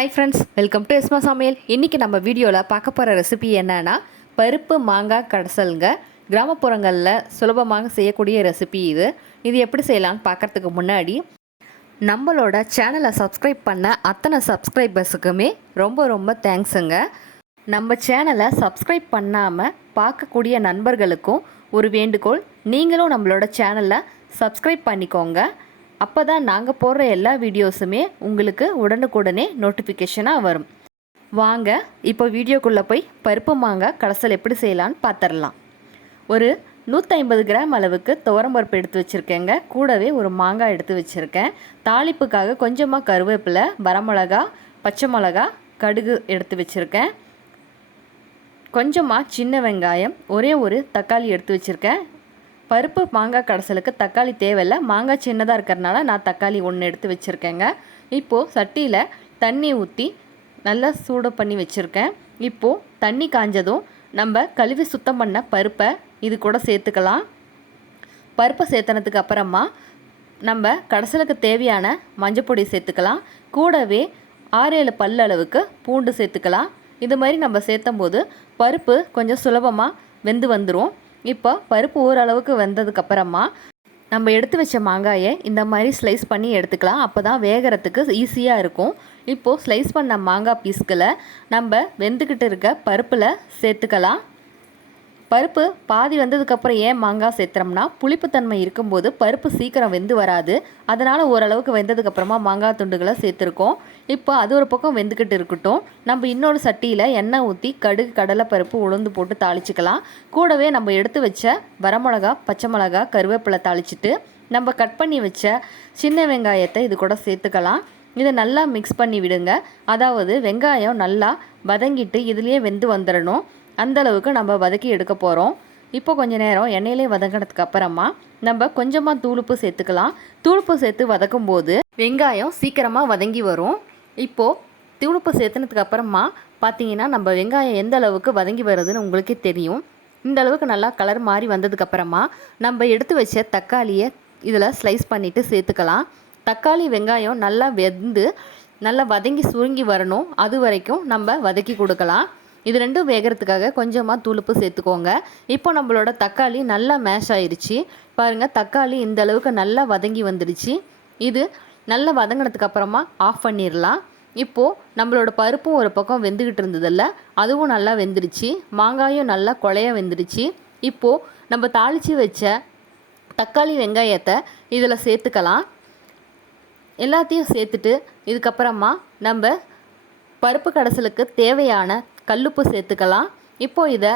Hi friends, welcome to எஸ்மா சமையல். இன்றைக்கி நம்ம வீடியோவில் பார்க்க போகிற ரெசிபி என்னன்னா பருப்பு மாங்காய் கடசலுங்க. கிராமப்புறங்களில் சுலபமாக செய்யக்கூடிய ரெசிபி இது எப்படி செய்யலான்னு பார்க்குறதுக்கு முன்னாடி நம்மளோட சேனலை சப்ஸ்கிரைப் பண்ண அத்தனை சப்ஸ்கிரைபர்ஸுக்குமே ரொம்ப ரொம்ப தேங்க்ஸுங்க. நம்ம சேனலை சப்ஸ்கிரைப் பண்ணாமல் பார்க்கக்கூடிய நண்பர்களுக்கும் ஒரு வேண்டுகோள், நீங்களும் நம்மளோட சேனலை சப்ஸ்கிரைப் பண்ணிக்கோங்க. அப்போ தான் நாங்கள் போடுற எல்லா வீடியோஸுமே உங்களுக்கு உடனுக்குடனே நோட்டிஃபிகேஷனாக வரும். வாங்க இப்போ வீடியோக்குள்ளே போய் பருப்பு மாங்காய் கடசல் எப்படி செய்யலான்னு பார்த்துடலாம். ஒரு 150 கிராம் அளவுக்கு துவரம்பருப்பு எடுத்து வச்சுருக்கேங்க. கூடவே ஒரு மாங்காய் எடுத்து வச்சுருக்கேன். தாளிப்புக்காக கொஞ்சமாக கருவேப்பிலை, வரமிளகா, பச்சை மிளகா, கடுகு எடுத்து வச்சுருக்கேன். கொஞ்சமாக சின்ன வெங்காயம், ஒரே ஒரு தக்காளி எடுத்து வச்சுருக்கேன். பருப்பு மாங்காய் கடசலுக்கு தக்காளி தேவையில்லை, மாங்காய் சின்னதாக இருக்கிறதுனால நான் தக்காளி 1 எடுத்து வச்சுருக்கேங்க. இப்போது சட்டியில் தண்ணி ஊற்றி நல்லா சூடு பண்ணி வச்சுருக்கேன். இப்போது தண்ணி காஞ்சதும் நம்ம கழுவி சுத்தம் பண்ண பருப்பை இது கூட சேர்த்துக்கலாம். பருப்பை சேர்த்தனதுக்கு அப்புறமா நம்ம கடசலுக்கு தேவையான மஞ்சப்பொடி சேர்த்துக்கலாம். கூடவே 6-7 பல் அளவுக்கு பூண்டு சேர்த்துக்கலாம். இது மாதிரி நம்ம சேர்த்தும் போது பருப்பு கொஞ்சம் சுலபமாக வெந்து வந்துடும். இப்போ பருப்பு ஓரளவுக்கு வெந்ததுக்கப்புறமா நம்ம எடுத்து வச்ச மாங்காயை இந்த மாதிரி ஸ்லைஸ் பண்ணி எடுத்துக்கலாம். அப்போ தான் வேகிறதுக்கு ஈஸியாக இருக்கும். இப்போது ஸ்லைஸ் பண்ண மாங்காய் பீஸ்களை நம்ம வெந்துக்கிட்டு இருக்க பருப்பில் சேர்த்துக்கலாம். பருப்பு பாதி வந்ததுக்கப்புறம் ஏன் மாங்காய் சேர்த்துறோம்னா, புளிப்புத்தன்மை இருக்கும்போது பருப்பு சீக்கிரம் வெந்து வராது. அதனால் ஓரளவுக்கு வெந்ததுக்கப்புறமா மாங்காய் துண்டுகளை சேர்த்துருக்கோம். இப்போ அது ஒரு பக்கம் வெந்துக்கிட்டு இருக்கட்டும். நம்ம இன்னொரு சட்டியில் எண்ணெய் ஊற்றி கடுகு, கடலைப்பருப்பு, உளுந்து போட்டு தாளிச்சிக்கலாம். கூடவே நம்ம எடுத்து வச்ச வரமிளகா, பச்சை மிளகா, கருவேப்பிலை தாளிச்சிட்டு நம்ம கட் பண்ணி வச்ச சின்ன வெங்காயத்தை இது கூட சேர்த்துக்கலாம். இதை நல்லா மிக்ஸ் பண்ணி விடுங்க. அதாவது வெங்காயம் நல்லா வதங்கிட்டு இதுலேயே வெந்து வந்துடணும். அந்தளவுக்கு நம்ம வதக்கி எடுக்க போகிறோம். இப்போ கொஞ்சம் நேரம் எண்ணெயிலே வதங்கினதுக்கு அப்புறமா நம்ம கொஞ்சமாக தூளுப்பு சேர்த்துக்கலாம். தூளுப்பு சேர்த்து வதக்கும் போது வெங்காயம் சீக்கிரமாக வதங்கி வரும். இப்போது தூளுப்பு சேர்த்துனதுக்கு அப்புறமா பார்த்தீங்கன்னா நம்ம வெங்காயம் எந்த அளவுக்கு வதங்கி வருதுன்னு உங்களுக்கே தெரியும். இந்த அளவுக்கு நல்லா கலர் மாறி வந்ததுக்கப்புறமா நம்ம எடுத்து வச்ச தக்காளியை இதில் ஸ்லைஸ் பண்ணிவிட்டு சேர்த்துக்கலாம். தக்காளி வெங்காயம் நல்லா வெந்து நல்லா வதங்கி சுருங்கி வரணும். அது வரைக்கும் நம்ம வதக்கி கொடுக்கலாம். இது ரெண்டும் வேகிறதுக்காக கொஞ்சமாக தூளுப்பு சேர்த்துக்கோங்க. இப்போ நம்மளோட தக்காளி நல்லா மேஷ் ஆயிடுச்சு. பாருங்கள், தக்காளி இந்த அளவுக்கு நல்லா வதங்கி வந்துடுச்சு. இது நல்லா வதங்கினதுக்கு அப்புறமா ஆஃப் பண்ணிடலாம். இப்போது நம்மளோட பருப்பும் ஒரு பக்கம் வெந்துக்கிட்டு இருந்ததில்ல, அதுவும் நல்லா வெந்துடுச்சு. மாங்காயும் நல்லா குழைய வெந்துடுச்சு. இப்போது நம்ம தாளித்து வச்ச தக்காளி வெங்காயத்தை இதில் சேர்த்துக்கலாம். எல்லாத்தையும் சேர்த்துட்டு இதுக்கப்புறமா நம்ம பருப்பு கடசலுக்கு தேவையான கல்லுப்பு சேர்த்துக்கலாம். இப்போது இதை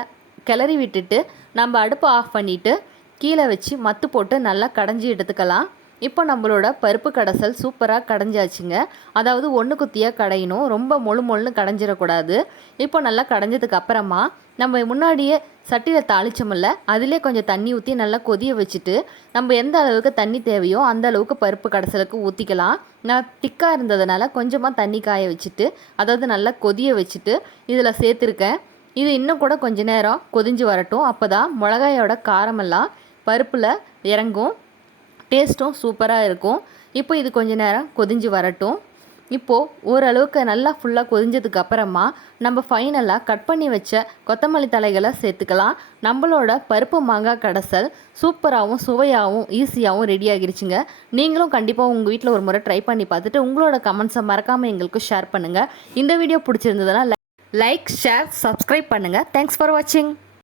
கிளறி விட்டுட்டு நம்ம அடுப்பை ஆஃப் பண்ணிவிட்டு கீழே வச்சு மத்து போட்டு நல்லா கடைஞ்சி எடுத்துக்கலாம். இப்போ நம்மளோட பருப்பு கடசல் சூப்பராக கடைஞ்சாச்சுங்க. அதாவது ஒன்று குத்தியாக கடையணும், ரொம்ப மொழுன்னு கடைஞ்சிடக்கூடாது. இப்போ நல்லா கடைஞ்சதுக்கு அப்புறமா நம்ம முன்னாடியே சட்டியில் தாளிச்சோமில்ல, அதிலே கொஞ்சம் தண்ணி ஊற்றி நல்லா கொதிய வச்சுட்டு நம்ம எந்த அளவுக்கு தண்ணி தேவையோ அந்த அளவுக்கு பருப்பு கடசலுக்கு ஊற்றிக்கலாம். நான் திக்காக இருந்ததுனால கொஞ்சமாக தண்ணி காய வச்சுட்டு, அதாவது நல்லா கொதிய வச்சுட்டு இதில் சேர்த்துருக்கேன். இது இன்னும் கூட கொஞ்ச நேரம் கொதிஞ்சு வரட்டும். அப்போ தான் மிளகாயோட காரமெல்லாம் பருப்பில் இறங்கும், டேஸ்ட்டும் சூப்பராக இருக்கும். இப்போ இது கொஞ்ச நேரம் கொதிஞ்சு வரட்டும். இப்போது ஓரளவுக்கு நல்லா ஃபுல்லாக கொதிஞ்சதுக்கு அப்புறமா நம்ம ஃபைனலாக கட் பண்ணி வச்ச கொத்தமல்லி தலைகளை சேர்த்துக்கலாம். நம்மளோட பருப்பு மாங்காய் கடசல் சூப்பராகவும் சுவையாகவும் ஈஸியாகவும் ரெடி ஆகிடுச்சுங்க. நீங்களும் கண்டிப்பாக உங்கள் வீட்டில் ஒரு முறை ட்ரை பண்ணி பார்த்துட்டு உங்களோட கமெண்ட்ஸை மறக்காமல் எங்களுக்கு ஷேர் பண்ணுங்கள். இந்த வீடியோ பிடிச்சிருந்ததுன்னா லைக், ஷேர், சப்ஸ்கிரைப் பண்ணுங்கள். தேங்க்ஸ் ஃபார் வாட்சிங்.